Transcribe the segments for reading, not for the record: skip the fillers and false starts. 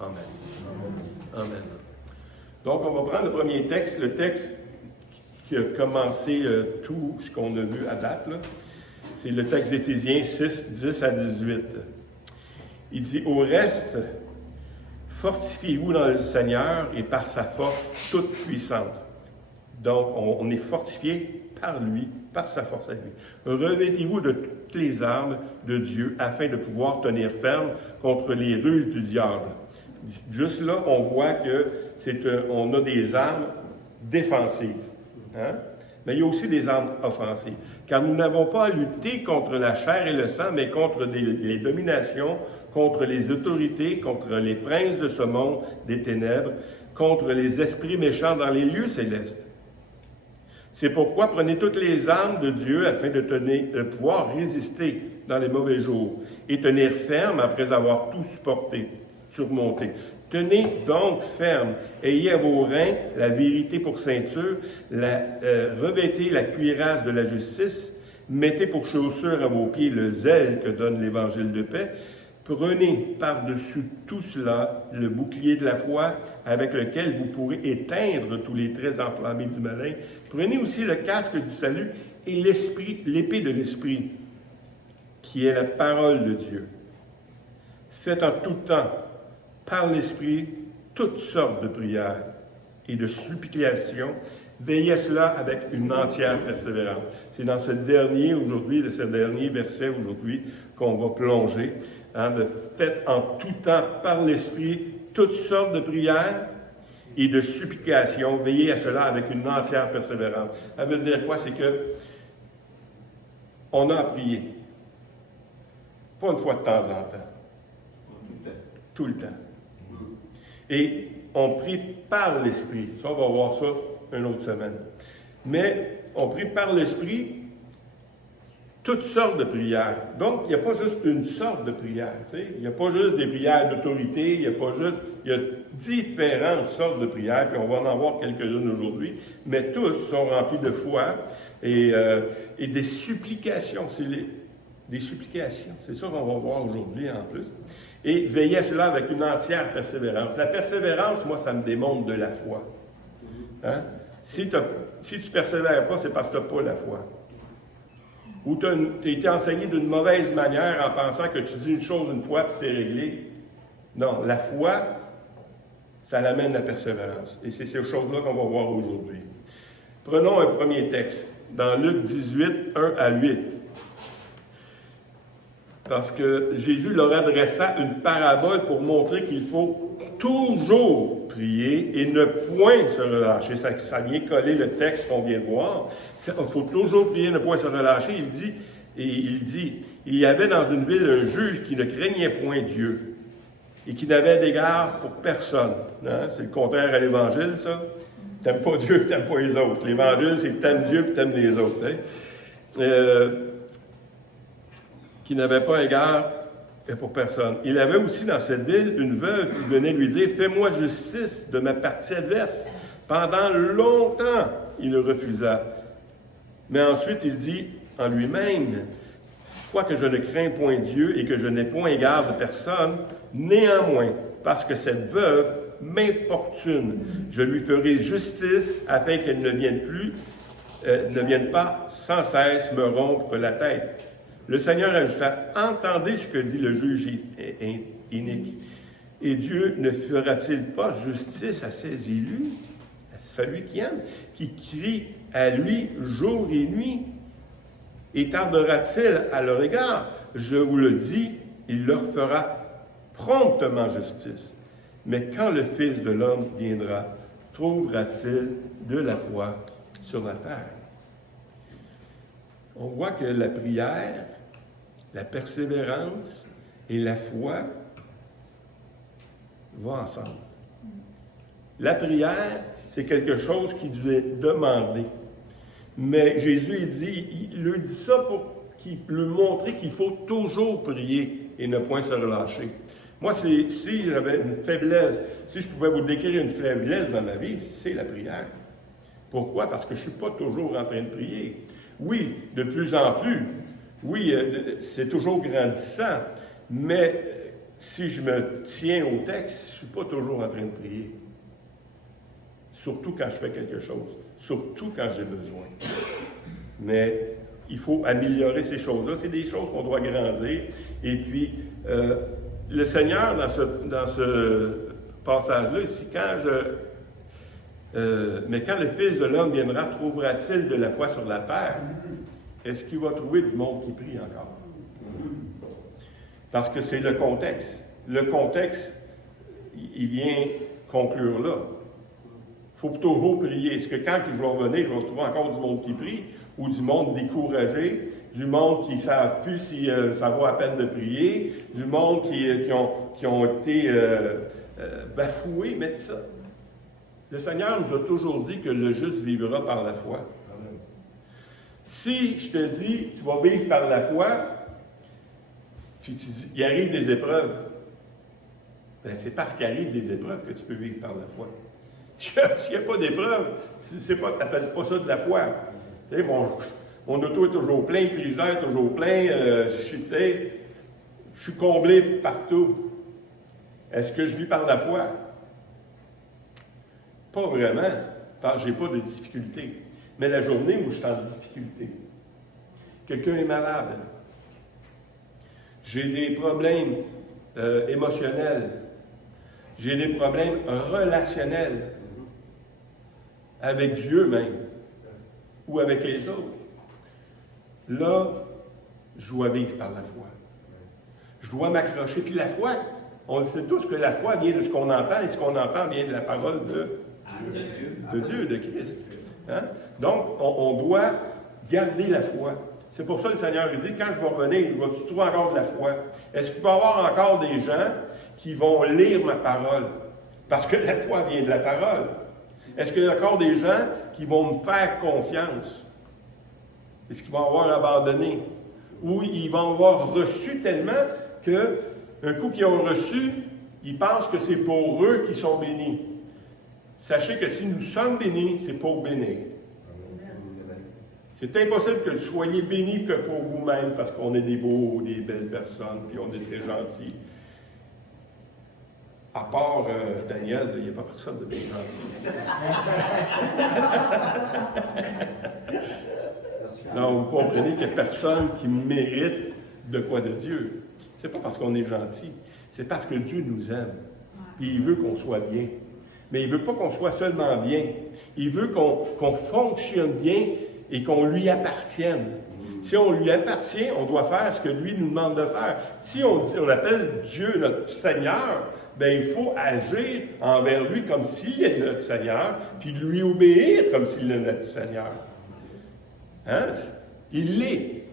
Amen. Amen. Donc, on va prendre le premier texte, le texte qui a commencé tout ce qu'on a vu à date, là. C'est le texte d'Éphésiens 6, 10 à 18. Il dit, « Au reste, fortifiez-vous dans le Seigneur et par sa force toute puissante. » Donc, on est fortifié par lui, par sa force à lui. « Revêtez-vous de toutes les armes de Dieu afin de pouvoir tenir ferme contre les ruses du diable. » Juste là, on voit que on a des armes défensives. Hein? Mais il y a aussi des armes offensives. Car nous n'avons pas à lutter contre la chair et le sang, mais contre les dominations, contre les autorités, contre les princes de ce monde des ténèbres, contre les esprits méchants dans les lieux célestes. C'est pourquoi prenez toutes les armes de Dieu afin de pouvoir résister dans les mauvais jours et tenir ferme après avoir tout surmonté. Tenez donc ferme, ayez à vos reins la vérité pour ceinture, revêtez la cuirasse de la justice, mettez pour chaussure à vos pieds le zèle que donne l'évangile de paix. Prenez par-dessus tout cela le bouclier de la foi avec lequel vous pourrez éteindre tous les traits enflammés du malin. Prenez aussi le casque du salut et l'épée de l'esprit, qui est la parole de Dieu. Faites en tout temps, par l'Esprit, toutes sortes de prières et de supplications. Veillez à cela avec une entière persévérance. C'est dans ce dernier verset aujourd'hui qu'on va plonger. Hein, faites en tout temps, par l'Esprit, toutes sortes de prières et de supplications. Veillez à cela avec une entière persévérance. Ça veut dire quoi? C'est que on a à prier. Pas une fois de temps en temps. Tout le temps. Et on prie par l'Esprit. Ça, on va voir ça une autre semaine. Mais on prie par l'Esprit toutes sortes de prières. Donc, il n'y a pas juste une sorte de prière. Il n'y a pas juste des prières d'autorité, il y a différentes sortes de prières, puis on va en voir quelques-unes aujourd'hui, mais tous sont remplis de foi et des supplications. Des supplications. C'est ça qu'on va voir aujourd'hui en plus. Et veillez à cela avec une entière persévérance. La persévérance, moi, ça me démontre de la foi. Hein? Si tu ne persévères pas, c'est parce que tu n'as pas la foi. Ou tu as été enseigné d'une mauvaise manière en pensant que tu dis une chose une fois et c'est réglé. Non, la foi, ça l'amène la persévérance. Et c'est ces choses-là qu'on va voir aujourd'hui. Prenons un premier texte, dans Luc 18, 1 à 8. Parce que Jésus leur adressa une parabole pour montrer qu'il faut toujours prier et ne point se relâcher. Ça vient coller le texte qu'on vient de voir. Il faut toujours prier et ne point se relâcher. Il dit, il y avait dans une ville un juge qui ne craignait point Dieu et qui n'avait d'égard pour personne. Hein? C'est le contraire à l'Évangile, ça. T'aimes pas Dieu, t'aimes pas les autres. L'Évangile, c'est que t'aimes Dieu et t'aimes les autres. Hein? Qui n'avait pas égard pour personne. Il avait aussi dans cette ville une veuve qui venait lui dire « Fais-moi justice de ma partie adverse. » Pendant longtemps, il le refusa. Mais ensuite, il dit en lui-même « Quoique je ne crains point Dieu et que je n'ai point égard de personne, néanmoins, parce que cette veuve m'importune, je lui ferai justice afin qu'elle ne vienne pas sans cesse me rompre la tête. » Le Seigneur ajouta, « Entendez ce que dit le juge inique. Et Dieu ne fera-t-il pas justice à ses élus, à celui qui aime, qui crie à lui jour et nuit? Et tardera-t-il à leur égard? Je vous le dis, il leur fera promptement justice. Mais quand le Fils de l'homme viendra, trouvera-t-il de la foi sur la terre? » On voit que la prière, la persévérance et la foi vont ensemble. La prière, c'est quelque chose qui devait demander. Mais Jésus, il lui dit ça pour lui montrer qu'il faut toujours prier et ne point se relâcher. Moi, si j'avais une faiblesse, si je pouvais vous décrire une faiblesse dans ma vie, c'est la prière. Pourquoi? Parce que je ne suis pas toujours en train de prier. Oui, de plus en plus. Oui, c'est toujours grandissant. Mais si je me tiens au texte, je ne suis pas toujours en train de prier. Surtout quand je fais quelque chose. Surtout quand j'ai besoin. Mais il faut améliorer ces choses-là. C'est des choses qu'on doit grandir. Et puis, le Seigneur, dans ce passage-là, ici, mais quand le Fils de l'homme viendra, trouvera-t-il de la foi sur la terre? Est-ce qu'il va trouver du monde qui prie encore? Parce que c'est le contexte. Le contexte, il vient conclure là. Il faut toujours prier. Est-ce que quand je vais revenir, je vais trouver encore du monde qui prie, ou du monde découragé, du monde qui ne savent plus si ça vaut la peine de prier, du monde qui ont été bafoués, mais ça. Le Seigneur nous a toujours dit que le juste vivra par la foi. Si je te dis, tu vas vivre par la foi, puis tu dis, il arrive des épreuves, ben c'est parce qu'il arrive des épreuves que tu peux vivre par la foi. S'il n'y a pas d'épreuve, tu n'appelles pas ça de la foi. Tu sais, mon auto est toujours plein, le frigidaire est toujours plein, je suis comblé partout. Est-ce que je vis par la foi? Pas vraiment, parce que je n'ai pas de difficulté. Mais la journée où je suis en difficulté, quelqu'un est malade, j'ai des problèmes émotionnels, j'ai des problèmes relationnels, avec Dieu même, ou avec les autres. Là, je dois vivre par la foi. Je dois m'accrocher. Puis la foi, on le sait tous que la foi vient de ce qu'on entend, et ce qu'on entend vient de la parole de Dieu, de Christ. Hein? Donc, on doit garder la foi. C'est pour ça que le Seigneur lui dit, quand je vais revenir, vas-tu trouver encore de la foi? Est-ce qu'il va y avoir encore des gens qui vont lire ma parole? Parce que la foi vient de la parole. Est-ce qu'il y a encore des gens qui vont me faire confiance? Est-ce qu'ils vont avoir abandonné? Ou ils vont avoir reçu tellement qu'un coup qu'ils ont reçu, ils pensent que c'est pour eux qui sont bénis. Sachez que si nous sommes bénis, c'est pour bénir. C'est impossible que vous soyez bénis que pour vous-même, parce qu'on est des beaux, des belles personnes, puis on est très gentils. À part Daniel, il n'y a pas personne de bien gentil. Non, vous comprenez qu'il n'y a personne qui mérite de quoi de Dieu. Ce n'est pas parce qu'on est gentil, c'est parce que Dieu nous aime. Et il veut qu'on soit bien. Mais il ne veut pas qu'on soit seulement bien. Il veut qu'on fonctionne bien et qu'on lui appartienne. Si on lui appartient, on doit faire ce que lui nous demande de faire. Si on appelle Dieu notre Seigneur, bien, il faut agir envers lui comme s'il est notre Seigneur, puis lui obéir comme s'il est notre Seigneur. Hein? Il l'est.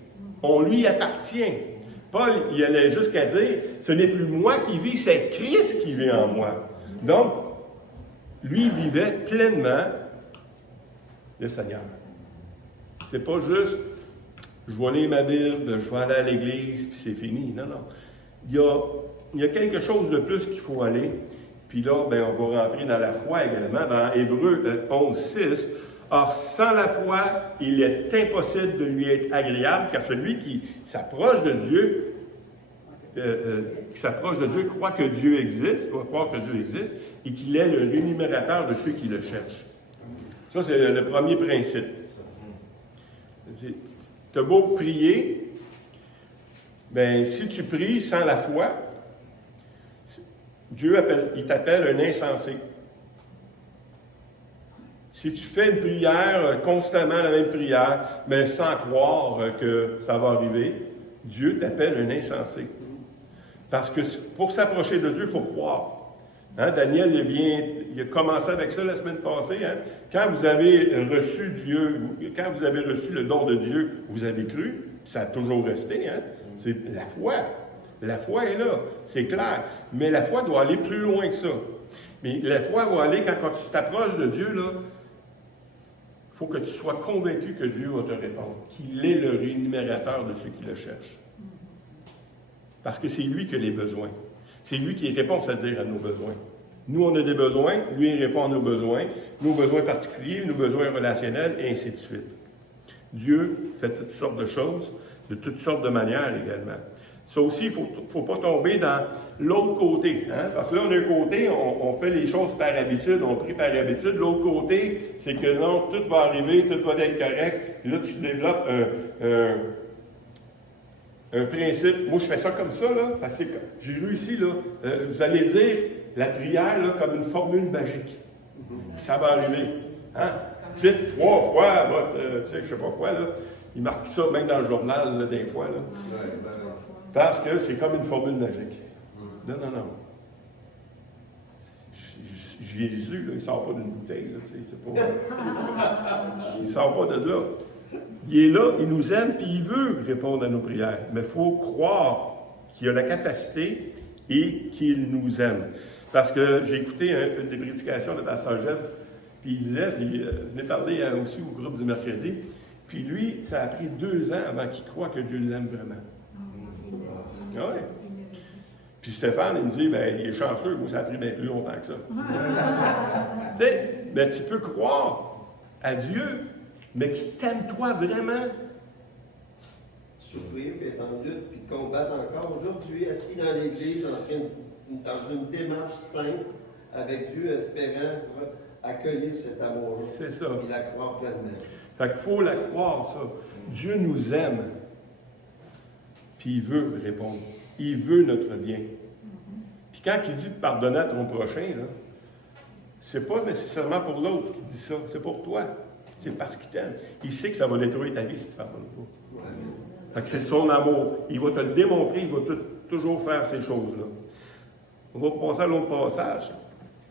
On lui appartient. Paul, il allait jusqu'à dire, ce n'est plus moi qui vis, c'est Christ qui vit en moi. Donc, lui vivait pleinement le Seigneur. C'est pas juste, je vais lire ma Bible, je vais aller à l'église, puis c'est fini. Non, non. Il y a quelque chose de plus qu'il faut aller. Puis là, ben, on va rentrer dans la foi également, dans Hébreux 11:6. Or, sans la foi, il est impossible de lui être agréable, car celui qui s'approche de Dieu, croit que Dieu existe, doit croire que Dieu existe, et qu'il est le rémunérateur de ceux qui le cherchent. Ça, c'est le premier principe. Tu as beau prier, bien, si tu pries sans la foi, Dieu t'appelle un insensé. Si tu fais une prière, constamment la même prière, mais sans croire que ça va arriver, Dieu t'appelle un insensé. Parce que pour s'approcher de Dieu, il faut croire. Hein? Daniel, il a commencé avec ça la semaine passée. Hein? Quand vous avez reçu Dieu, quand vous avez reçu le don de Dieu, vous avez cru, ça a toujours resté. Hein? C'est la foi. La foi est là, c'est clair. Mais la foi doit aller plus loin que ça. Mais la foi va aller quand tu t'approches de Dieu, là, il faut que tu sois convaincu que Dieu va te répondre, qu'il est le rémunérateur de ceux qui le cherchent. Parce que c'est lui qui a les besoins. C'est lui qui répond, c'est-à-dire à nos besoins. Nous, on a des besoins, lui, il répond à nos besoins particuliers, nos besoins relationnels, et ainsi de suite. Dieu fait toutes sortes de choses, de toutes sortes de manières également. Ça aussi, il ne faut pas tomber dans l'autre côté. Hein? Parce que là, d'un côté, on fait les choses par habitude, on prie par habitude. L'autre côté, c'est que non, tout va arriver, tout va être correct. Puis là, tu développes un principe. Moi, je fais ça comme ça, là, parce que j'ai réussi, là. Vous allez dire la prière là, comme une formule magique. Ça va arriver. Hein? Dites 3 fois votre, tu sais, je sais pas quoi, là. Il marque ça même dans le journal, là, des fois, là. Parce que c'est comme une formule magique. Non. Jésus, là, il ne sort pas d'une bouteille, là, tu sais, c'est pas... Il ne sort pas de là. Il est là, il nous aime, puis il veut répondre à nos prières. Mais il faut croire qu'il a la capacité et qu'il nous aime. Parce que j'ai écouté une des prédications de Pasteur Jeff, puis il disait, il venait parler aussi au groupe du mercredi, puis lui, ça a pris 2 ans avant qu'il croie que Dieu l'aime vraiment. Ah ouais. Puis Stéphane, il me dit, ben, il est chanceux, moi, ça a pris bien plus longtemps que ça. Mais tu peux croire à Dieu, mais qui t'aime toi vraiment. Souffrir, puis être en lutte, puis combattre encore aujourd'hui, assis dans l'église, dans une démarche sainte, avec Dieu, espérant accueillir cet amour-là. C'est ça. Et la croire pleinement. Fait qu'il faut la croire, ça. Dieu nous aime. Puis il veut répondre. Il veut notre bien. Puis quand il dit de pardonner à ton prochain, là, c'est pas nécessairement pour l'autre qui dit ça, c'est pour toi. C'est parce qu'il t'aime. Il sait que ça va détruire ta vie si tu ne pardonnes pas. Fait que c'est son amour. Il va te le démontrer, il va toujours faire ces choses-là. On va passer à l'autre passage.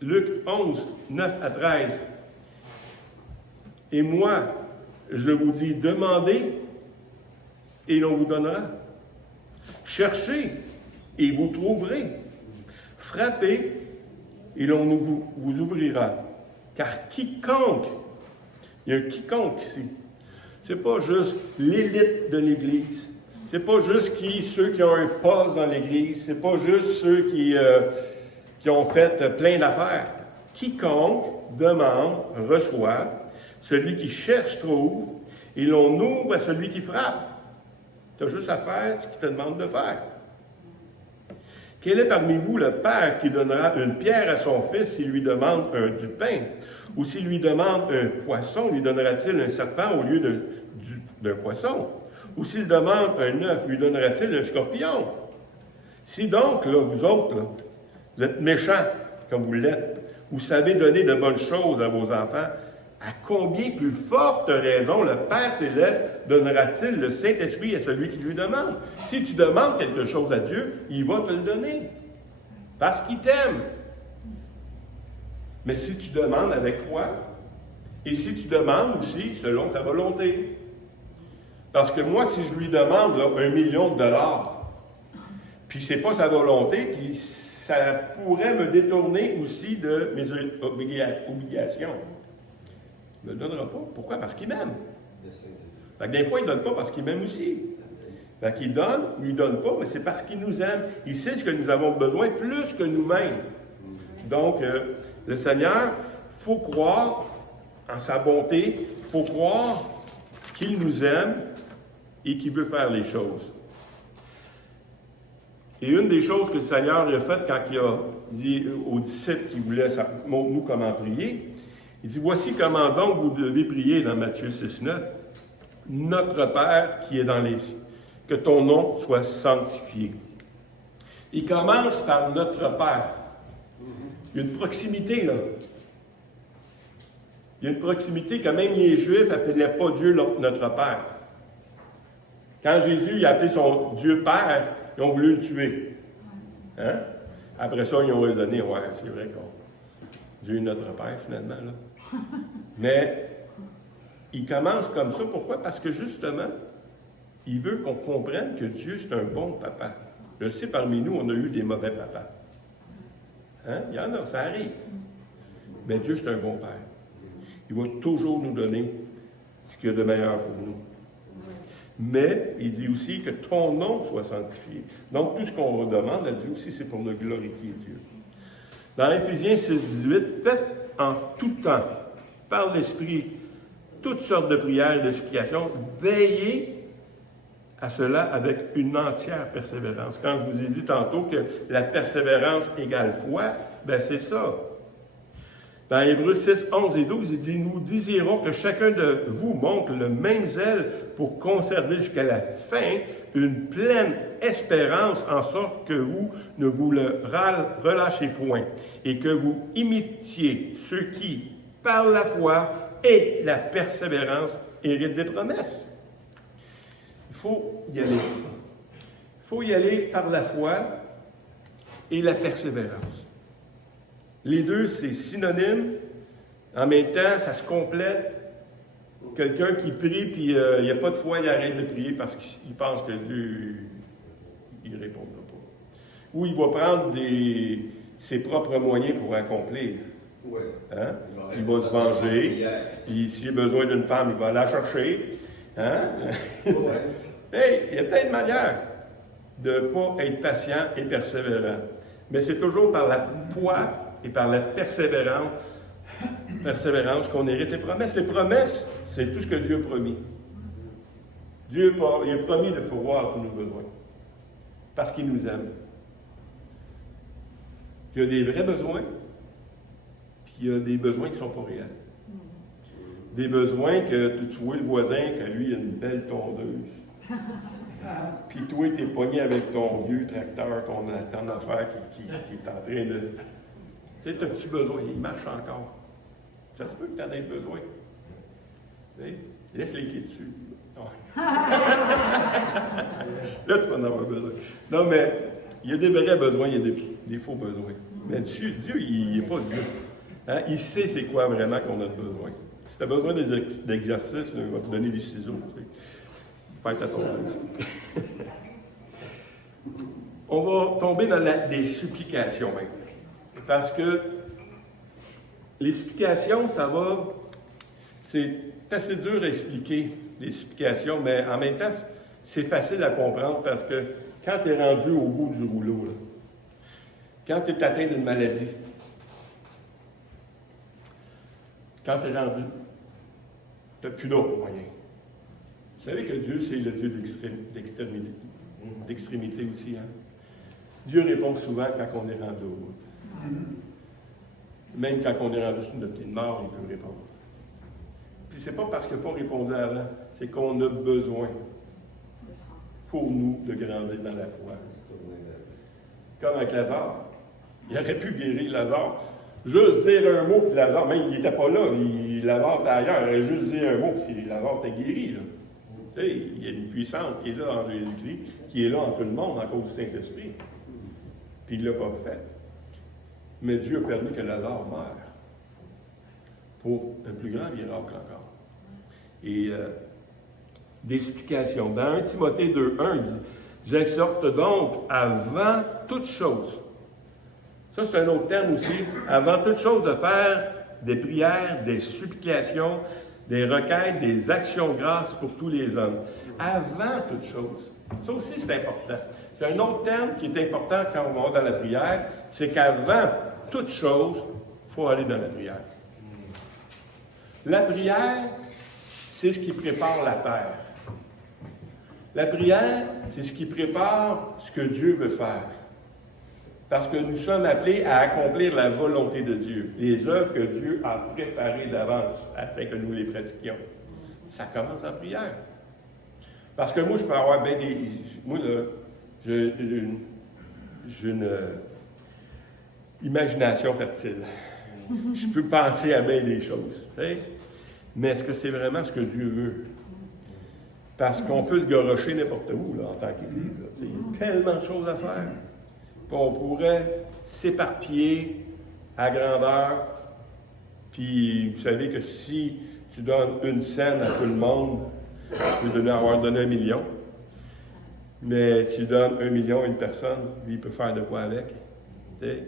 Luc 11, 9 à 13. Et moi, je vous dis, demandez et l'on vous donnera. Cherchez et vous trouverez. Frappez et l'on vous ouvrira. Car quiconque, il y a un quiconque ici, c'est pas juste l'élite de l'Église, c'est pas juste ceux qui ont un poste dans l'Église, c'est pas juste ceux qui ont fait plein d'affaires. Quiconque demande, reçoit, celui qui cherche trouve, et l'on ouvre à celui qui frappe. Tu as juste à faire ce qu'il te demande de faire. Quel est parmi vous le père qui donnera une pierre à son fils s'il lui demande du pain? Ou s'il lui demande un poisson, lui donnera-t-il un serpent au lieu d'un poisson? Ou s'il demande un œuf, lui donnera-t-il un scorpion? Si donc, là, vous autres, là, vous êtes méchants, comme vous l'êtes, vous savez donner de bonnes choses à vos enfants, à combien plus forte raison le Père Céleste donnera-t-il le Saint-Esprit à celui qui lui demande? Si tu demandes quelque chose à Dieu, il va te le donner. Parce qu'il t'aime. Mais si tu demandes avec foi, et si tu demandes aussi selon sa volonté. Parce que moi, si je lui demande là, $1 million, puis c'est pas sa volonté, puis ça pourrait me détourner aussi de mes obligations. Il ne me le donnera pas. Pourquoi? Parce qu'il m'aime. Fait que des fois, il ne donne pas parce qu'il m'aime aussi. Fait qu'il donne, il ne lui donne pas, mais c'est parce qu'il nous aime. Il sait ce que nous avons besoin plus que nous-mêmes. Donc, le Seigneur, il faut croire en sa bonté, il faut croire qu'il nous aime et qu'il veut faire les choses. Et une des choses que le Seigneur a faites quand il a dit aux disciples qui voulaient montre-nous comment prier, il dit, voici comment donc vous devez prier dans Matthieu 6, 9. Notre Père qui est dans les cieux, que ton nom soit sanctifié. Il commence par notre Père. Il y a une proximité là. Il y a une proximité que même les Juifs n'appelaient pas Dieu notre Père. Quand Jésus a appelé son Dieu Père, ils ont voulu le tuer. Hein? Après ça, ils ont raisonné, ouais, c'est vrai que Dieu est notre Père finalement. Là. Mais il commence comme ça. Pourquoi? Parce que justement, il veut qu'on comprenne que Dieu, c'est un bon papa. Je sais, parmi nous, on a eu des mauvais papas. Hein? Il y en a, ça arrive. Mais Dieu, c'est un bon père. Il va toujours nous donner ce qu'il y a de meilleur pour nous. Mais il dit aussi que ton nom soit sanctifié. Donc, tout ce qu'on demande à Dieu aussi, c'est pour nous glorifier Dieu. Dans Éphésiens 6, 18, faites en tout temps, par l'Esprit, toutes sortes de prières et de supplications, veillez à cela avec une entière persévérance. Quand je vous ai dit tantôt que la persévérance égale foi, ben c'est ça. Dans Hébreux 6, 11 et 12, il dit « Nous désirons que chacun de vous montre le même zèle pour conserver jusqu'à la fin une pleine espérance, en sorte que vous ne vous le relâchez point, et que vous imitiez ceux qui, par la foi et la persévérance, héritent des promesses. » Il faut y aller. Il faut y aller par la foi et la persévérance. Les deux, c'est synonyme. En même temps, ça se complète. Quelqu'un qui prie, puis il n'y a pas de foi, il arrête de prier parce qu'il pense que Dieu ne répondra pas. Ou il va prendre ses propres moyens pour accomplir. Ouais. Hein? Il va se venger. S'il a besoin d'une femme, il va la chercher. Hein? Ouais. Hey, il y a plein de manières de ne pas être patient et persévérant. Mais c'est toujours par la foi et par la persévérance qu'on hérite les promesses. Les promesses, c'est tout ce que Dieu a promis. Dieu il a promis de pourvoir tous nos besoins. Parce qu'il nous aime. Il y a des vrais besoins, puis il y a des besoins qui ne sont pas réels. Des besoins que tu vois le voisin, que lui, il a une belle tondeuse. Puis toi, tu es pogné avec ton vieux tracteur, ton affaire qui est en train de... Tu sais, as-tu besoin? Il marche encore. Ça se peut que tu en aies besoin. Tu sais, laisse les pieds dessus. Là, tu vas en avoir besoin. Non, mais il y a des vrais besoins, il y a des faux besoins. Mais Dieu, il n'est pas Dieu. Hein? Il sait c'est quoi vraiment qu'on a besoin. Si tu as besoin d'exercices, il va te donner des ciseaux. Tu sais. Faire ta tondeuse. On va tomber dans des supplications maintenant. Parce que les supplications, c'est assez dur à expliquer, les supplications, mais en même temps, c'est facile à comprendre parce que quand tu es rendu au bout du rouleau, là, quand tu es atteint d'une maladie, quand tu es rendu, tu n'as plus d'autres moyens. Vous savez que Dieu, c'est le Dieu d'extrémité aussi. Hein? Dieu répond souvent quand on est rendu au bout. Même quand on est rendu sur notre lit de mort, il peut répondre. Puis c'est pas parce qu'il n'a pas répondu avant, c'est qu'on a besoin pour nous de grandir dans la foi. Comme avec Lazare. Il aurait pu guérir Lazare. Juste dire un mot, puis Lazare, même il n'était pas là, Lazare était ailleurs, il aurait juste dit un mot, puis Lazare était guéri. Là. Tu sais, il y a une puissance qui est là en Jésus-Christ, qui est là en tout le monde, en cause du Saint-Esprit. Puis il ne l'a pas fait. Mais Dieu a permis que Lazare meure pour un plus grand miracle encore. Et des explications. Dans 1 Timothée 2:1, il dit « J'exhorte donc avant toute chose ». Ça, c'est un autre terme aussi. Avant toute chose, de faire des prières, des supplications, des requêtes, des actions de grâce pour tous les hommes. Avant toute chose. Ça aussi, c'est important. C'est un autre terme qui est important quand on va dans la prière, c'est qu'avant toute chose, il faut aller dans la prière. La prière, c'est ce qui prépare la terre. La prière, c'est ce qui prépare ce que Dieu veut faire. Parce que nous sommes appelés à accomplir la volonté de Dieu, les œuvres que Dieu a préparées d'avance afin que nous les pratiquions. Ça commence en prière. Parce que moi, je peux avoir bien des... Moi, là, j'ai une imagination fertile. Je peux penser à bien des choses, tu sais. Mais est-ce que c'est vraiment ce que Dieu veut? Parce qu'on peut se garrocher n'importe où, là, en tant qu'Église. Il y a tellement de choses à faire. Qu'on pourrait s'éparpiller à grandeur. Puis, vous savez que si tu donnes une scène à tout le monde, tu peux avoir donné 1 million. Mais si tu donnes 1 million à une personne, lui, il peut faire de quoi avec. Il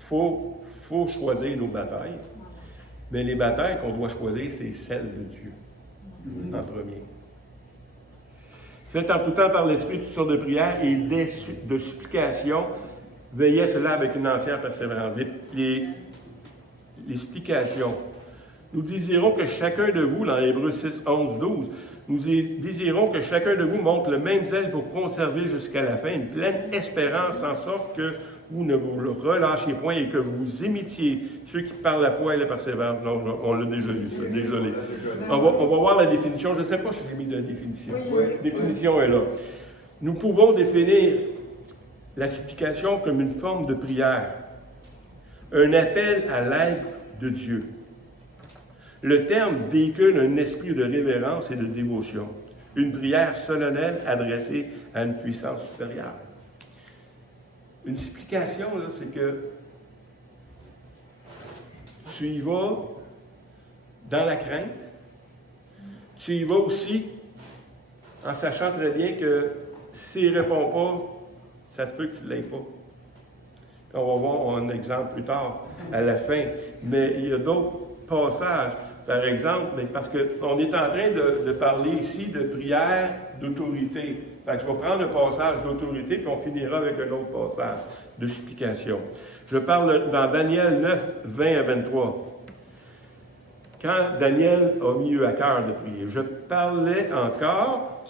faut choisir nos batailles. Mais les batailles qu'on doit choisir, c'est celles de Dieu, en premier. Faites en tout temps par l'Esprit toutes sortes de prières et de supplications. Veillez à cela avec une entière persévérance. Les supplications. Nous désirons que chacun de vous, dans Hébreux 6, 11, 12, nous désirons que chacun de vous montre le même zèle pour conserver jusqu'à la fin une pleine espérance, en sorte que vous ne vous relâchiez point et que vous imitiez ceux qui parlent la foi et la persévérance. Non, on l'a déjà lu, ça, désolé. On va voir la définition. Je ne sais pas si j'ai mis de la définition. La définition est là. Nous pouvons définir la supplication comme une forme de prière, un appel à l'aide de Dieu. Le terme véhicule un esprit de révérence et de dévotion, une prière solennelle adressée à une puissance supérieure. Une supplication, là, c'est que tu y vas dans la crainte, tu y vas aussi en sachant très bien que s'il ne répond pas, ça se peut que tu ne l'aies pas. On va voir un exemple plus tard, à la fin. Mais il y a d'autres passages, par exemple, parce qu'on est en train de parler ici de prière d'autorité. Fait que je vais prendre un passage d'autorité, puis on finira avec un autre passage de supplication. Je parle dans Daniel 9, 20 à 23. Quand Daniel a mis à cœur de prier, je parlais encore,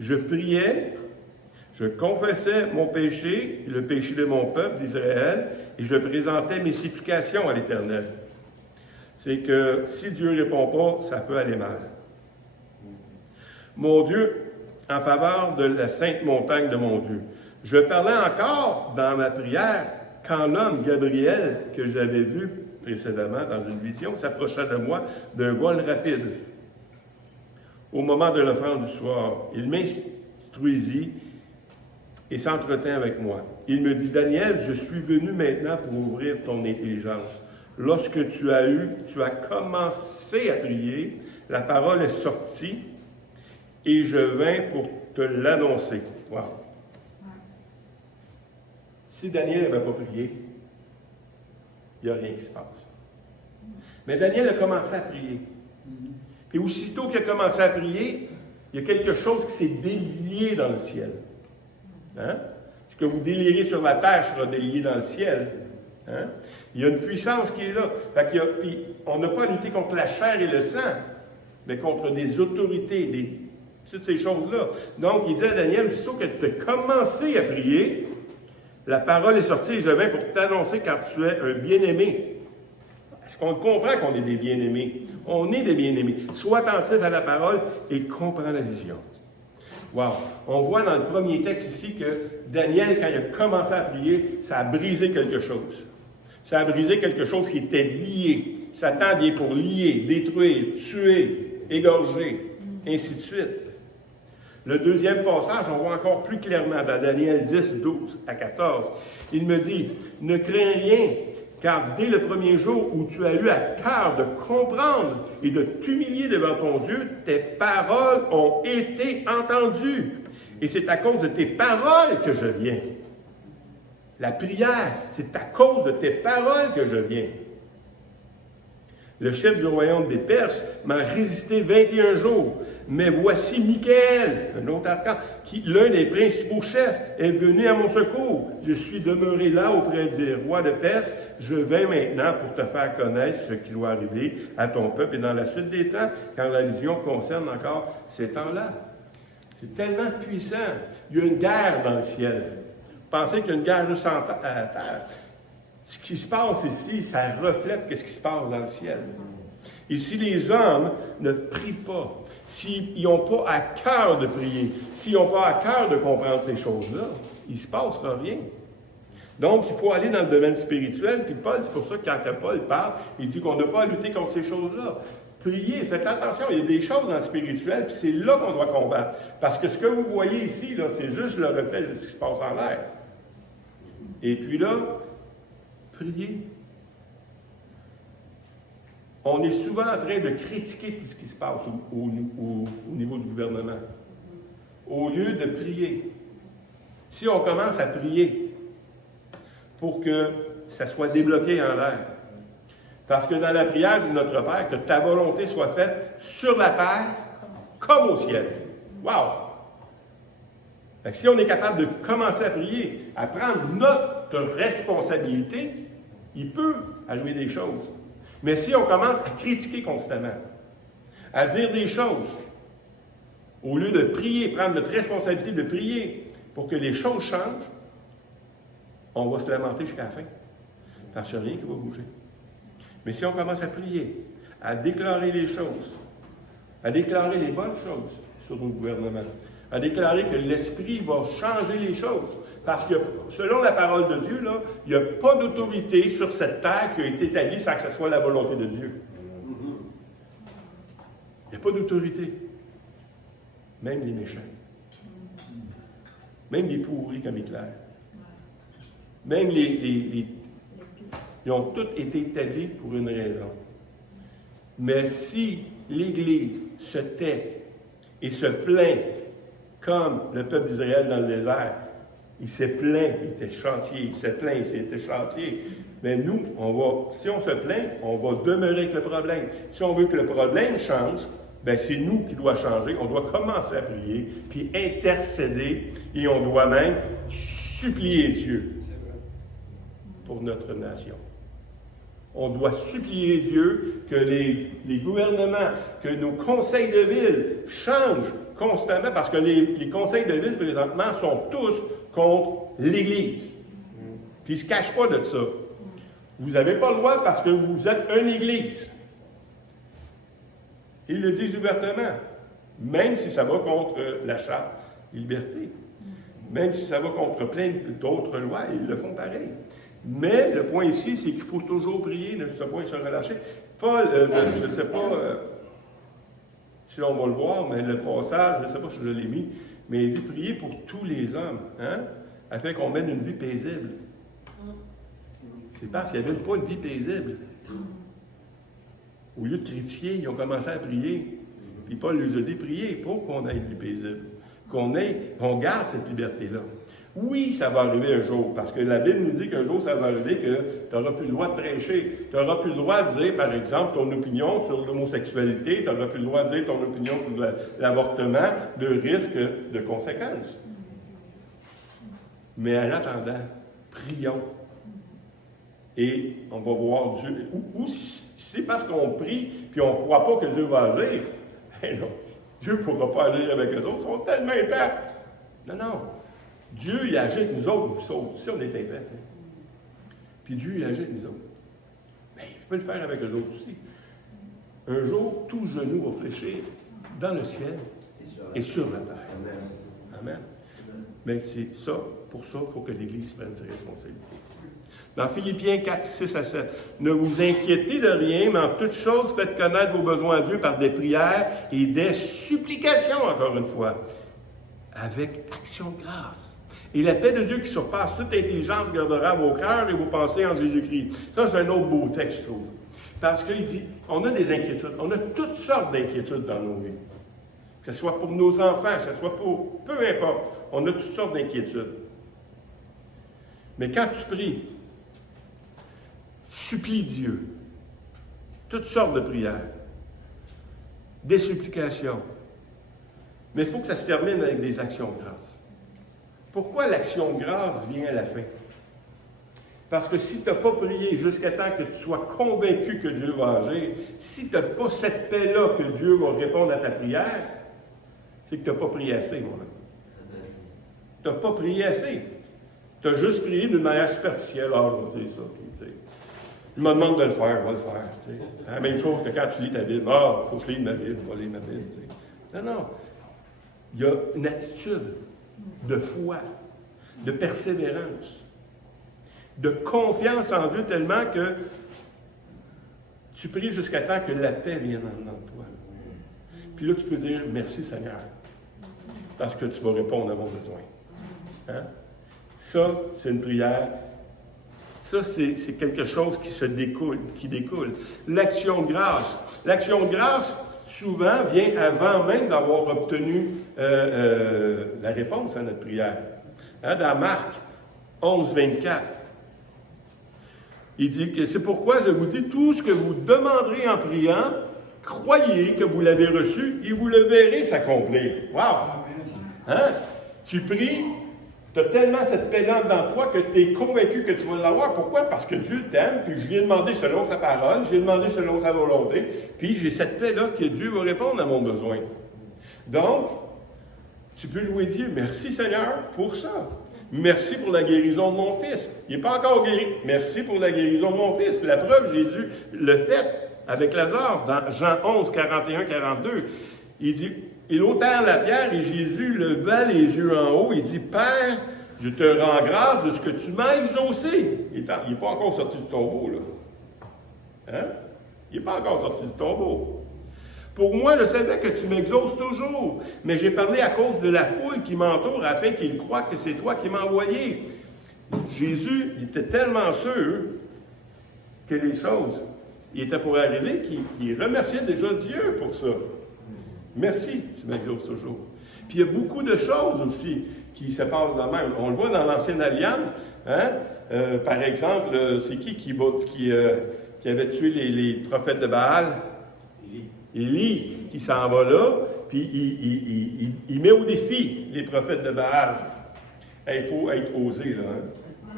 je priais, je confessais mon péché, le péché de mon peuple d'Israël, et je présentais mes supplications à l'Éternel. C'est que si Dieu ne répond pas, ça peut aller mal. Mon Dieu, en faveur de la sainte montagne de mon Dieu. Je parlais encore dans ma prière quand l'homme Gabriel, que j'avais vu précédemment dans une vision, s'approcha de moi d'un vol rapide. Au moment de l'offrande du soir, il m'instruisit et s'entretint avec moi. Il me dit, Daniel, je suis venu maintenant pour ouvrir ton intelligence. Lorsque tu as commencé à prier, la parole est sortie et je vins pour te l'annoncer. Wow. Si Daniel n'avait pas prié, il n'y a rien qui se passe. Mais Daniel a commencé à prier. Et aussitôt qu'il a commencé à prier, il y a quelque chose qui s'est délié dans le ciel. Hein? Ce que vous délirez sur la terre sera délié dans le ciel. Hein? Il y a une puissance qui est là. Puis on n'a pas à lutter contre la chair et le sang, mais contre des autorités, toutes ces choses-là. Donc, il dit à Daniel, aussitôt que tu as commencé à prier, la parole est sortie et je viens pour t'annoncer car tu es un bien-aimé. Est-ce qu'on comprend qu'on est des bien-aimés? On est des bien-aimés. Sois attentif à la parole et comprends la vision. Wow! On voit dans le premier texte ici que Daniel, quand il a commencé à prier, ça a brisé quelque chose. Ça a brisé quelque chose qui était lié. Satan vient pour lier, détruire, tuer, égorger, ainsi de suite. Le deuxième passage, on voit encore plus clairement dans Daniel 10, 12 à 14. Il me dit, ne crains rien, car dès le premier jour où tu as eu à cœur de comprendre et de t'humilier devant ton Dieu, tes paroles ont été entendues. Et c'est à cause de tes paroles que je viens. La prière, c'est à cause de tes paroles que je viens. Le chef du royaume des Perses m'a résisté 21 jours. Mais voici Michaël, un autre archange, qui, l'un des principaux chefs, est venu à mon secours. Je suis demeuré là auprès des rois de Perse. Je viens maintenant pour te faire connaître ce qui doit arriver à ton peuple et dans la suite des temps, car la vision concerne encore ces temps-là. C'est tellement puissant. Il y a une guerre dans le ciel. Pensez qu'il y a une guerre juste à terre. Ce qui se passe ici, ça reflète ce qui se passe dans le ciel. Et si les hommes ne prient pas, s'ils n'ont pas à cœur de prier, s'ils n'ont pas à cœur de comprendre ces choses-là, il ne se passera rien. Donc, il faut aller dans le domaine spirituel. Puis Paul, c'est pour ça que quand Paul parle, il dit qu'on n'a pas à lutter contre ces choses-là. Priez, faites attention, il y a des choses dans le spirituel, puis c'est là qu'on doit combattre. Parce que ce que vous voyez ici, là, c'est juste le reflet de ce qui se passe en l'air. Et puis là, priez. On est souvent en train de critiquer tout ce qui se passe au niveau du gouvernement, au lieu de prier. Si on commence à prier pour que ça soit débloqué en l'air, parce que dans la prière de notre Père, que ta volonté soit faite sur la terre comme au ciel. Wow! Fait que si on est capable de commencer à prier, à prendre notre responsabilité, il peut arriver des choses. Mais si on commence à critiquer constamment, à dire des choses, au lieu de prier, prendre notre responsabilité de prier pour que les choses changent, on va se lamenter jusqu'à la fin. Parce qu'il n'y a rien qui va bouger. Mais si on commence à prier, à déclarer les choses, à déclarer les bonnes choses sur nos gouvernements, à déclarer que l'Esprit va changer les choses. Parce que, selon la parole de Dieu, là, il n'y a pas d'autorité sur cette terre qui a été établie sans que ce soit la volonté de Dieu. Il n'y a pas d'autorité. Même les méchants. Même les pourris comme Hitler. Même ils ont tous été établis pour une raison. Mais si l'Église se tait et se plaint comme le peuple d'Israël dans le désert, il s'est plaint, il était chantier, il s'est plaint, il était chantier. Mais nous, si on se plaint, on va demeurer avec le problème. Si on veut que le problème change, bien, c'est nous qui doit changer. On doit commencer à prier, puis intercéder, et on doit même supplier Dieu pour notre nation. On doit supplier Dieu que les gouvernements, que nos conseils de ville changent constamment, parce que les conseils de ville, présentement, sont tous contre l'Église. Puis ils ne se cachent pas de ça. Vous n'avez pas le droit parce que vous êtes une Église. Ils le disent ouvertement, même si ça va contre la Charte de liberté, même si ça va contre plein d'autres lois, ils le font pareil. Mais le point ici, c'est qu'il faut toujours prier, ne pas se relâcher. Paul, je ne sais pas si on va le voir, mais le passage, je ne sais pas si je l'ai mis, mais il dit prier pour tous les hommes, afin qu'on mène une vie paisible. C'est parce qu'il n'y avait pas une vie paisible. Au lieu de critiquer, ils ont commencé à prier. Puis Paul leur a dit, priez pour qu'on ait une vie paisible. Qu'on garde cette liberté-là. Oui, ça va arriver un jour, parce que la Bible nous dit qu'un jour, ça va arriver que tu n'auras plus le droit de prêcher. Tu n'auras plus le droit de dire, par exemple, ton opinion sur l'homosexualité. Tu n'auras plus le droit de dire ton opinion sur l'avortement, de risque de conséquences. Mais en attendant, prions. Et on va voir Dieu. Ou si c'est parce qu'on prie, puis on ne croit pas que Dieu va agir, ben non, Dieu ne pourra pas agir avec eux autres. Ils sont tellement épais. Non. Dieu, il agit avec nous autres, si on est épais. Puis Dieu, il agit avec nous autres. Mais il peut le faire avec eux autres aussi. Un jour, tout genou va fléchir dans le ciel et sur la terre. Amen. Mais c'est ça, pour ça, il faut que l'Église prenne ses responsabilités. Dans Philippiens 4, 6 à 7, ne vous inquiétez de rien, mais en toutes choses, faites connaître vos besoins à Dieu par des prières et des supplications, encore une fois, avec action de grâce. Et la paix de Dieu qui surpasse toute intelligence gardera vos cœurs et vos pensées en Jésus-Christ. Ça, c'est un autre beau texte, je trouve. Parce qu'il dit, on a des inquiétudes, on a toutes sortes d'inquiétudes dans nos vies. Que ce soit pour nos enfants, que ce soit pour... peu importe, on a toutes sortes d'inquiétudes. Mais quand tu pries, supplie Dieu, toutes sortes de prières, des supplications. Mais il faut que ça se termine avec des actions de grâce. Pourquoi l'action de grâce vient à la fin? Parce que si tu n'as pas prié jusqu'à temps que tu sois convaincu que Dieu va agir, si tu n'as pas cette paix-là que Dieu va répondre à ta prière, c'est que tu n'as pas prié assez, mon ami. Tu n'as pas prié assez. Tu as juste prié d'une manière superficielle. Ah, je vais dire ça. Il me demande de le faire, on va le faire. C'est la même chose que quand tu lis ta Bible. Ah, il faut que je lise ma Bible, je vais lire ma Bible. Non. Il y a une attitude de foi, de persévérance, de confiance en Dieu tellement que tu pries jusqu'à temps que la paix vienne en toi. Puis là, tu peux dire merci Seigneur, parce que tu vas répondre à mon besoin. Hein? Ça, c'est une prière. Ça, c'est quelque chose qui découle. L'action de grâce. L'action de grâce, souvent, vient avant même d'avoir obtenu la réponse à notre prière. Hein, dans Marc 11, 24, il dit que c'est pourquoi je vous dis tout ce que vous demanderez en priant, croyez que vous l'avez reçu et vous le verrez s'accomplir. Wow! Hein? Tu pries, Tu as tellement cette paix-là dans toi que tu es convaincu que tu vas l'avoir. Pourquoi? Parce que Dieu t'aime, puis je lui ai demandé selon sa parole, je lui ai demandé selon sa volonté, puis j'ai cette paix-là que Dieu va répondre à mon besoin. Donc, tu peux louer Dieu. Merci Seigneur pour ça. Merci pour la guérison de mon fils. Il n'est pas encore guéri. Merci pour la guérison de mon fils. La preuve, Jésus le fait avec Lazare dans Jean 11, 41, 42. Il dit, il ôtèrent la pierre et Jésus leva les yeux en haut. Il dit, Père, je te rends grâce de ce que tu m'as exaucé. Il n'est pas encore sorti du tombeau, là. Hein? Il n'est pas encore sorti du tombeau. Pour moi, je savais que tu m'exauces toujours, mais j'ai parlé à cause de la foule qui m'entoure afin qu'ils croient que c'est toi qui m'as envoyé. Jésus, il était tellement sûr que les choses, il était pour arriver, qu'il remerciait déjà Dieu pour ça. Merci, tu m'exauces toujours. Puis il y a beaucoup de choses aussi qui se passent de même. On le voit dans l'Ancienne Alliance, hein? Par exemple, c'est qui avait tué les prophètes de Baal? Élie qui s'en va là, puis il met au défi les prophètes de Baal. Il faut être osé, là. Hein?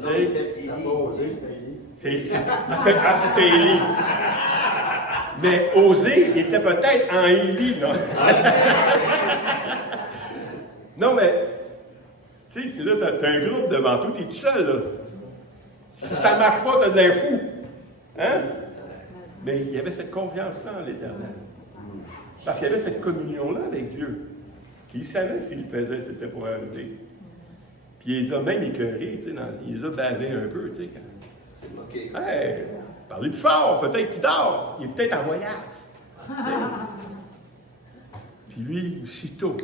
Non, il était pas osé, c'était Élie. C'était Élie. Mais osé, il était peut-être en Élie, non? Non, mais, tu sais, là, tu as un groupe devant toi, tu es tout seul, là. Si ça ne marche pas, tu as de l'air fou. Hein? Mais il y avait cette confiance-là en l'Éternel. Parce qu'il y avait cette communion-là avec Dieu. Puis il savait s'il le faisait, c'était pour arriver. Puis il les a même écœurés, tu sais, il les a bavés un peu, tu sais. C'est moqué. Hey, parlez plus fort, peut-être qu'il dort, il est peut-être en voyage. Puis lui, aussitôt,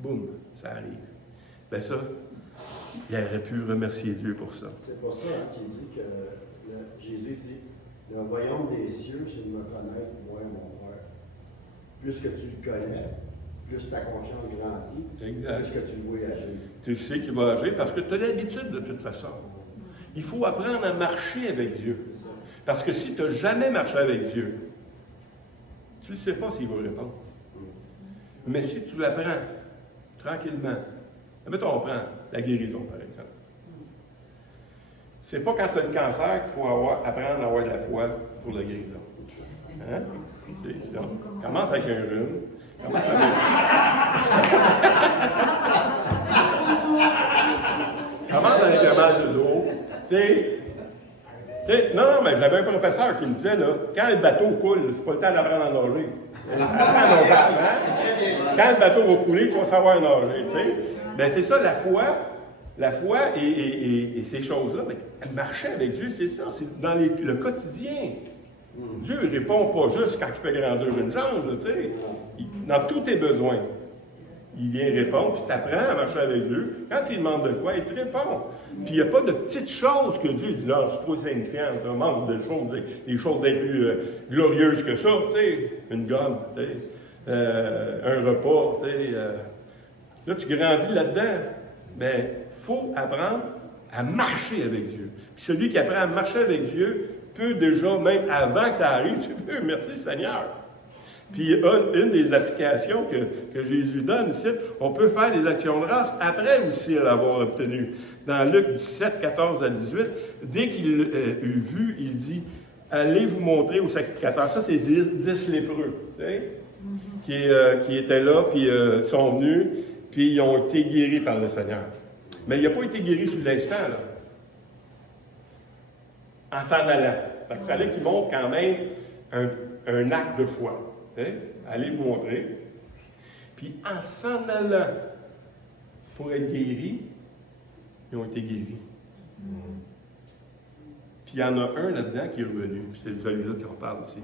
boum, ça arrive. Ben ça, il aurait pu remercier Dieu pour ça. C'est pour ça qu'il dit que Jésus dit, le royaume des cieux, c'est de me connaître, moi et mon Père. Plus que tu le connais, plus ta confiance grandit, Exact. plus que tu le vois agir. Tu sais qu'il va agir parce que tu as l'habitude de toute façon. Il faut apprendre à marcher avec Dieu. Parce que si tu n'as jamais marché avec Dieu, tu ne sais pas s'il va répondre. Mais si tu apprends tranquillement, mettons, on prend la guérison par exemple. C'est pas quand tu as le cancer qu'il faut apprendre à avoir de la foi pour la guérison. Hein? Commence avec un rhume. Commence avec un mal de dos. Tu sais, non, mais j'avais un professeur qui me disait, là, quand le bateau coule, c'est pas le temps d'apprendre à nager. Apprends longtemps, hein? Quand le bateau va couler, tu vas savoir nager, tu sais. Ben, c'est ça, la foi et ces choses-là. Mais marcher avec Dieu, c'est ça, c'est dans le quotidien. Dieu ne répond pas juste quand il fait grandir une jambe, tu sais. Dans tous tes besoins, il vient répondre, puis tu apprends à marcher avec Dieu. Quand il demande de quoi, il te répond. Puis il n'y a pas de petites choses que Dieu dit, là, c'est trop insignifiant, ça manque de choses, des choses bien plus glorieuses que ça, tu sais. Une gomme, tu sais, un repas, tu sais. Là, tu grandis là-dedans. Mais il faut apprendre à marcher avec Dieu. Puis celui qui apprend à marcher avec Dieu peut déjà, même avant que ça arrive, tu peux, merci Seigneur. Puis une des applications que Jésus donne ici, on peut faire des actions de grâce après aussi l'avoir obtenu. Dans Luc 17, 14 à 18, dès qu'il eut vu, il dit, allez vous montrer au sacrificateur. Ça, c'est 10 lépreux, tu sais, qui étaient là, puis sont venus, puis ils ont été guéris par le Seigneur. Mais il n'a pas été guéri sur l'instant, là. En s'en allant. Il fallait qu'il montre quand même un acte de foi. Allez vous montrer. Puis en s'en allant pour être guéris, ils ont été guéris. Puis il y en a un là-dedans qui est revenu. C'est celui-là qu'on parle ici.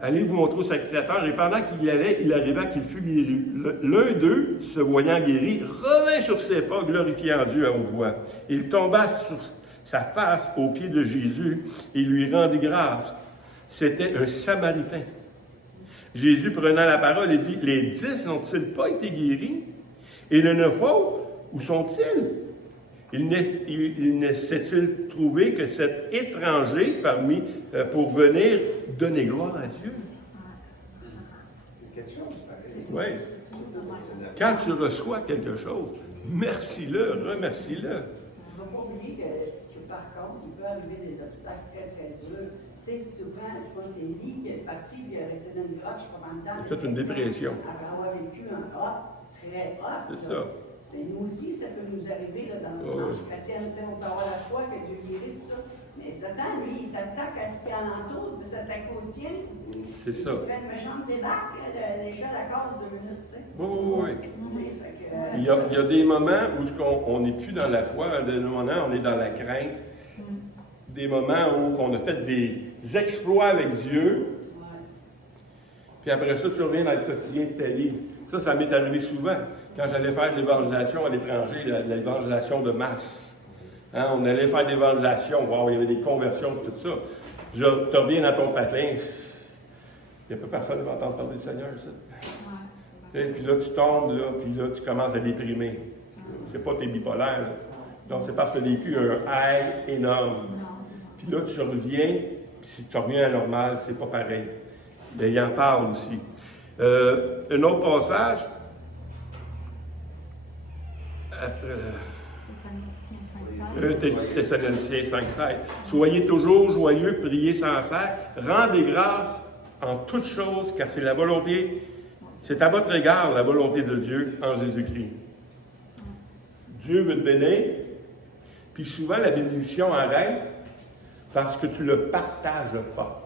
Allez vous montrer au sacrificateur. Et pendant qu'il y allait, il arriva qu'il fut guéri. L'un d'eux, se voyant guéri, revint sur ses pas, glorifiant Dieu à haute voix. Il tomba sur sa face aux pieds de Jésus et lui rendit grâce. C'était un Samaritain. Jésus prenant la parole et dit, les 10 n'ont-ils pas été guéris? Et les 9 autres, où sont-ils? Il ne s'est-il trouvé que cet étranger parmi pour venir donner gloire à Dieu? C'est quelque chose, pareil. Oui. Quand tu reçois quelque chose, Merci-le, remercie-le. Il ne faut pas oublier que, par contre, il peut arriver des obstacles très, très durs. Tu sais, souvent, je pense que c'est Lee qui est parti, il est resté dans une grotte, je crois, pendant le temps. Il a fait une dépression. Après avoir vécu un très hot. C'est ça. Mais nous aussi, ça peut nous arriver là, dans notre marche chrétienne. Tu sais, on peut avoir la foi que Dieu guérisse, tout ça. Mais Satan, lui, il s'attaque à ce qui alentour, il s'attaque au tien aussi. C'est ça. Il se fait une méchante débarque, l'échelle à cause 2 minutes, tu sais. Oui. Tu sais, fait que, Il y a des moments où on n'est plus dans la foi, des moments où on est dans la crainte, des moments où on a fait des exploits avec Dieu, puis après ça, tu reviens dans le quotidien de ta vie. Ça m'est arrivé souvent. Quand j'allais faire de l'évangélisation à l'étranger, l'évangélisation de masse. Hein, on allait faire de l'évangélisation, wow, il y avait des conversions, tout ça. Tu reviens dans ton patin, il n'y a pas personne qui va entendre parler du Seigneur, ça. Puis là, tu tombes, là, puis là, tu commences à déprimer. C'est pas tes bipolaires, là. Donc, c'est parce que tu as vécu un high énorme. Puis là, tu reviens, puis si tu reviens à la normale, c'est pas pareil. Mais il en parle aussi. Un autre passage. Thessaloniciens 5,16. Soyez toujours joyeux, priez sans cesse, rendez grâce en toutes choses, car c'est la volonté, c'est à votre égard la volonté de Dieu en Jésus-Christ. Dieu veut te bénir, puis souvent la bénédiction arrête parce que tu ne le partages pas.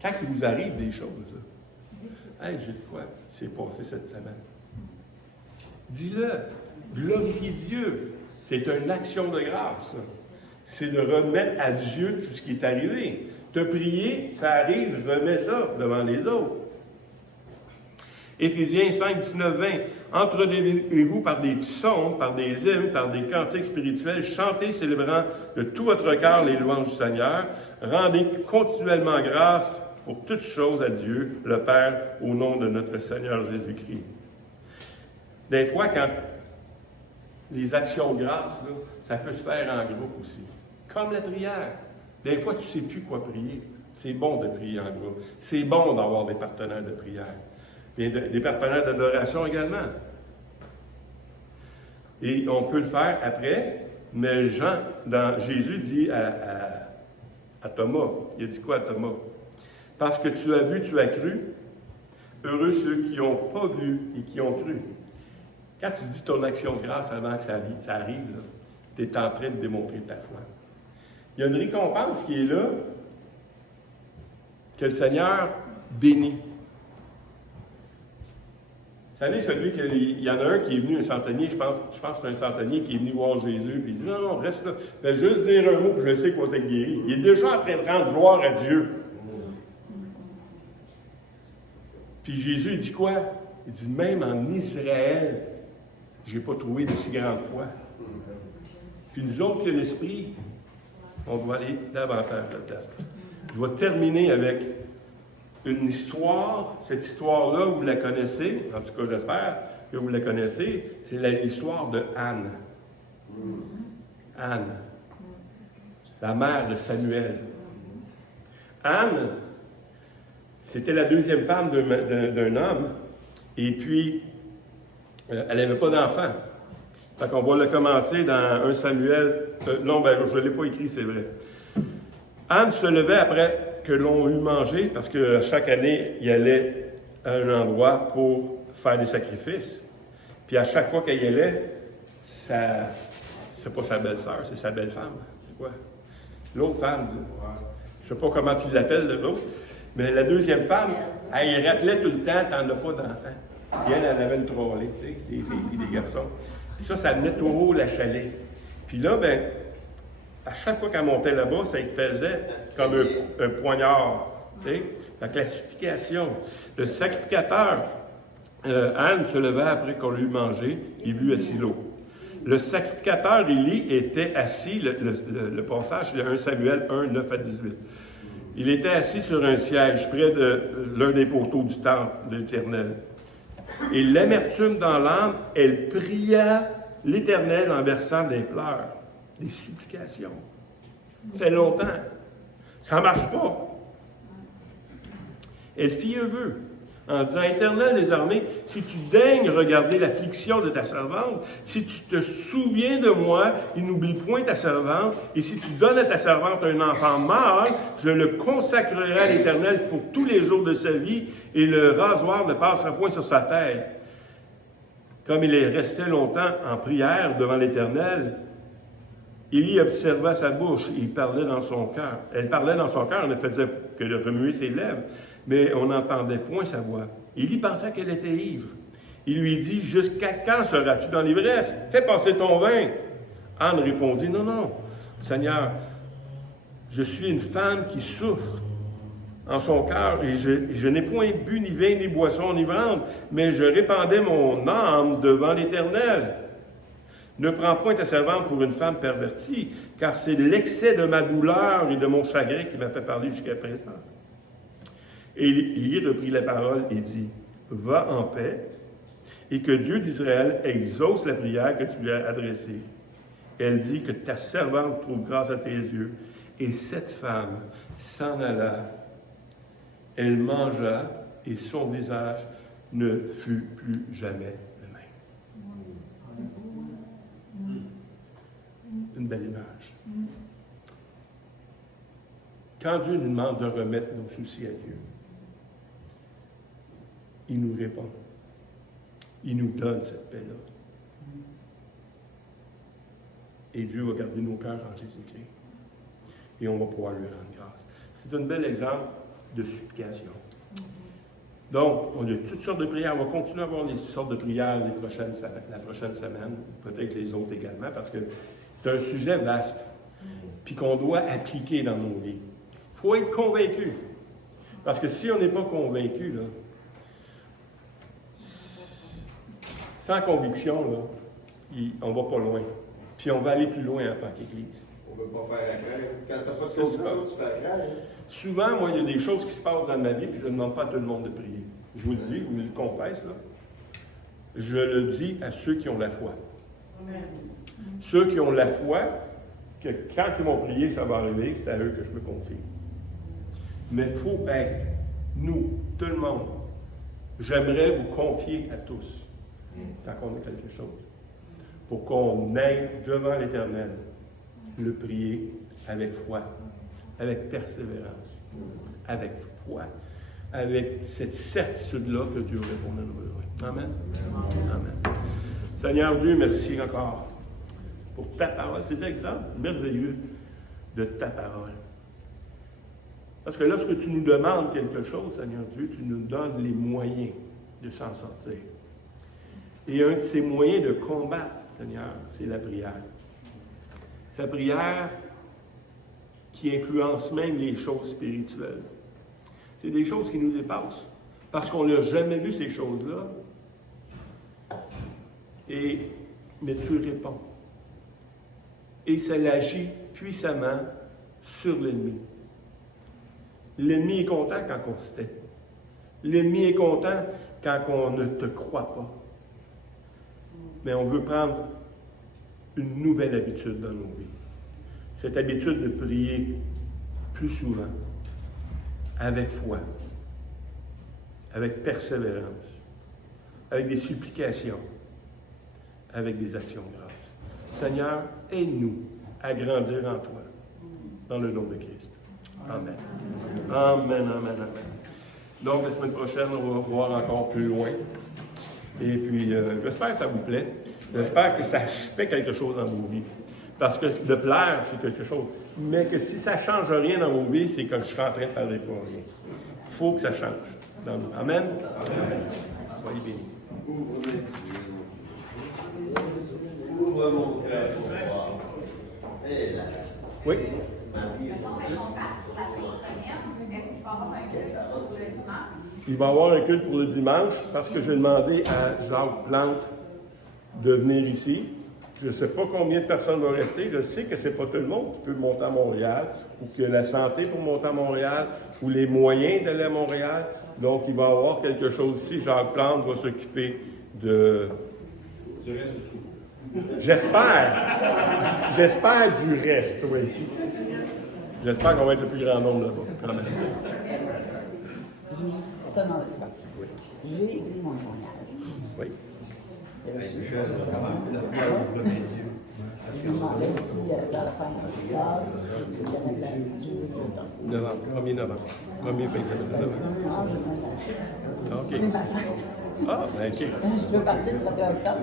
Quand il vous arrive des choses, là, hey, j'ai de quoi s'est passé cette semaine. Dis-le, glorifie Dieu. C'est une action de grâce. C'est de remettre à Dieu tout ce qui est arrivé. Te prier, ça arrive, remets ça devant les autres. Éphésiens 5, 19, 20. Entretenez-vous par des psaumes, par des hymnes, par des cantiques spirituels, chantez, célébrant de tout votre cœur les louanges du Seigneur. Rendez continuellement grâce pour toutes choses à Dieu, le Père, au nom de notre Seigneur Jésus-Christ. Des fois, quand les actions de grâce, là, ça peut se faire en groupe aussi. Comme la prière. Des fois, tu ne sais plus quoi prier. C'est bon de prier en groupe. C'est bon d'avoir des partenaires de prière. Et des partenaires d'adoration également. Et on peut le faire après, mais Jésus dit à Thomas, il a dit quoi à Thomas? Parce que tu as vu, tu as cru, heureux ceux qui n'ont pas vu et qui ont cru. Quand tu dis ton action de grâce avant que ça arrive, tu es en train de démontrer ta foi. Il y a une récompense qui est là, que le Seigneur bénit. Vous savez, il y en a un qui est venu, un centenier, je pense que c'est un centenier qui est venu voir Jésus, puis il dit, non, reste là, fais juste dire un mot, puis je sais qu'on va être guéri. Il est déjà en train de rendre gloire à Dieu. Puis Jésus, il dit quoi? Il dit, même en Israël, je n'ai pas trouvé de si grande foi. Puis nous autres, que l'Esprit, on doit aller davantage là-dedans. Je vais terminer avec une histoire. Cette histoire-là, vous la connaissez, en tout cas j'espère que vous la connaissez, c'est l'histoire de Anne. Anne, la mère de Samuel. Anne, c'était la deuxième femme d'un homme, et puis elle n'avait pas d'enfant. Fait qu'on va le commencer dans 1 Samuel. Non, je ne l'ai pas écrit, c'est vrai. Anne se levait après que l'on eut mangé, parce que chaque année, il allait à un endroit pour faire des sacrifices. Puis à chaque fois qu'elle y allait, c'est pas sa belle-sœur, c'est sa belle-femme. C'est quoi? L'autre femme, je ne sais pas comment tu l'appelles, l'autre, mais la deuxième femme, elle y rappelait tout le temps, t'en as pas d'enfant. Puis elle avait une trollée, tu sais, des filles et des garçons. Puis ça venait tout haut, la chalet. Puis là, à chaque fois qu'elle montait là-bas, ça lui faisait comme un poignard. Tu sais? La classification. Le sacrificateur, Anne se levait après qu'on lui eut mangé, il but à Silo. Le sacrificateur Élie était assis, le passage de 1 Samuel 1, 9 à 18. Il était assis sur un siège près de l'un des poteaux du temple de l'Éternel. Et l'amertume dans l'âme, elle pria l'Éternel en versant des pleurs, des supplications. Ça fait longtemps. Ça ne marche pas. Elle fit un vœu. en disant, Éternel des armées, si tu daignes regarder l'affliction de ta servante, si tu te souviens de moi et n'oublie point ta servante, et si tu donnes à ta servante un enfant mâle, je le consacrerai à l'Éternel pour tous les jours de sa vie, et le rasoir ne passera point sur sa tête. Comme il est resté longtemps en prière devant l'Éternel, Élie observa sa bouche, et il parlait dans son cœur. Elle parlait dans son cœur, elle ne faisait que de remuer ses lèvres, mais on n'entendait point sa voix. Élie pensait qu'elle était ivre. Il lui dit, « Jusqu'à quand seras-tu dans l'ivresse? Fais passer ton vin. » Anne répondit, « Non, non, Seigneur, je suis une femme qui souffre en son cœur, et je n'ai point bu ni vin ni boisson enivrante, mais je répandais mon âme devant l'Éternel. Ne prends point ta servante pour une femme pervertie, car c'est l'excès de ma douleur et de mon chagrin qui m'a fait parler jusqu'à présent. » Et Élie reprit la parole et dit, « Va en paix, et que Dieu d'Israël exauce la prière que tu lui as adressée. » Elle dit, « Que ta servante trouve grâce à tes yeux. » Et cette femme s'en alla. Elle mangea, et son visage ne fut plus jamais le même. Une belle image. Quand Dieu nous demande de remettre nos soucis à Dieu, il nous répond. Il nous donne cette paix-là. Et Dieu va garder nos cœurs en Jésus-Christ. Et on va pouvoir lui rendre grâce. C'est un bel exemple de supplication. Donc, on a toutes sortes de prières. On va continuer à avoir les sortes de prières la prochaine semaine, peut-être les autres également, parce que c'est un sujet vaste, puis qu'on doit appliquer dans nos vies. Il faut être convaincu. Parce que si on n'est pas convaincu, là, sans conviction, là, on ne va pas loin. Puis on va aller plus loin en tant qu'Église. On ne veut pas faire la crainte. Quand tu n'as pas de conviction, tu fais la crainte. Souvent, moi, il y a des choses qui se passent dans ma vie, puis je ne demande pas à tout le monde de prier. Je vous le dis, vous me le confesse, là. Je le dis à ceux qui ont la foi. Amen. Ceux qui ont la foi, que quand ils vont prier, ça va arriver, c'est à eux que je me confie. Mais il faut être, nous, tout le monde, j'aimerais vous confier à tous, tant qu'on a quelque chose, pour qu'on aille devant l'Éternel, le prier avec foi, avec persévérance, avec foi, avec cette certitude-là que Dieu répond à nos besoins. Amen. Amen. Seigneur Dieu, merci encore pour ta parole. Ces exemples merveilleux de ta parole. Parce que lorsque tu nous demandes quelque chose, Seigneur Dieu, tu nous donnes les moyens de s'en sortir. Et un de ces moyens de combattre, Seigneur, c'est la prière. C'est la prière qui influence même les choses spirituelles. C'est des choses qui nous dépassent. Parce qu'on n'a jamais vu ces choses-là. Mais tu réponds. Et ça agit puissamment sur l'ennemi. L'ennemi est content quand on se tait. L'ennemi est content quand on ne te croit pas. Mais on veut prendre une nouvelle habitude dans nos vies. Cette habitude de prier plus souvent, avec foi, avec persévérance, avec des supplications, avec des actions de grâce. Seigneur, aide-nous à grandir en toi, dans le nom de Christ. Amen. Amen, amen, amen. Donc, la semaine prochaine, on va voir encore plus loin. Et puis, j'espère que ça vous plaît. J'espère que ça fait quelque chose dans vos vies. Parce que de plaire, c'est quelque chose. Mais que si ça ne change rien dans vos vies, c'est que je suis en train de faire des progrès. Il faut que ça change. Amen. Amen. Soyez bénis. Ouvre mon cœur pour voir. Et là. Oui. Il va y avoir un culte pour le dimanche parce que j'ai demandé à Jacques Plante de venir ici. Je ne sais pas combien de personnes vont rester. Je sais que ce n'est pas tout le monde qui peut monter à Montréal ou qui a la santé pour monter à Montréal ou les moyens d'aller à Montréal. Donc, il va y avoir quelque chose ici. Jacques Plante va s'occuper de... J'espère. J'espère du reste, oui. J'espère qu'on va être le plus grand nombre là-bas. Amen. Je vous demande de quoi. J'ai écrit mon témoignage. Oui. Je lui demandais si, dans la fin de l'octobre, il y avait de la Novembre, 1er novembre. 1er 27 novembre. Non, je me OK. C'est ma fête. Ah, ben OK. Je veux partir le 31 octobre.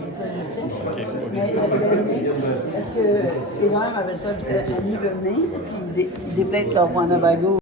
C'est ça, je check. OK. Mais est-ce que Hélène avait ça, Annie veut venir, puis ils déplaident leur point de bagot.